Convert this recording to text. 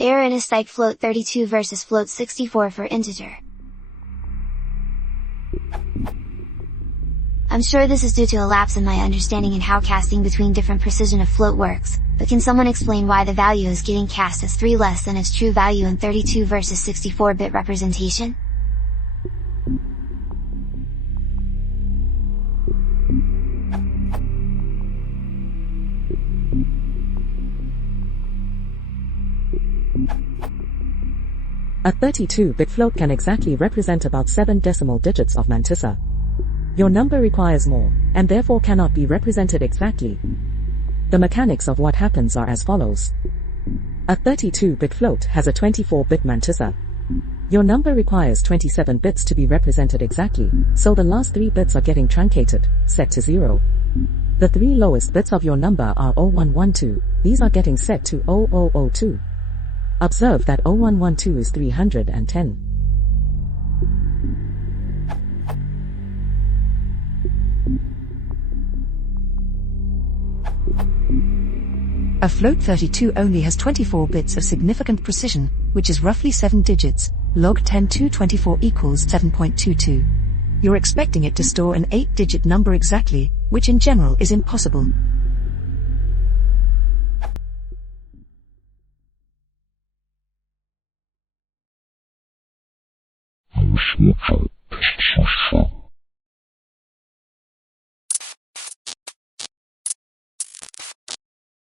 Error in Astype float32 versus float64 for integer. I'm sure this is due to a lapse in my understanding in how casting between different precision of float works, but can someone explain why the value is getting cast as 3 less than its true value in 32 versus 64-bit representation? A 32-bit float can exactly represent about 7 decimal digits of mantissa. Your number requires more, and therefore cannot be represented exactly. The mechanics of what happens are as follows. A 32-bit float has a 24-bit mantissa. Your number requires 27 bits to be represented exactly, so the last 3 bits are getting truncated, set to 0. The 3 lowest bits of your number are 0112, these are getting set to 0002. Observe that 0112 is 310. A float32 only has 24 bits of significant precision, which is roughly 7 digits, log 10 to 24 equals 7.22. You're expecting it to store an 8-digit number exactly, which in general is impossible. Float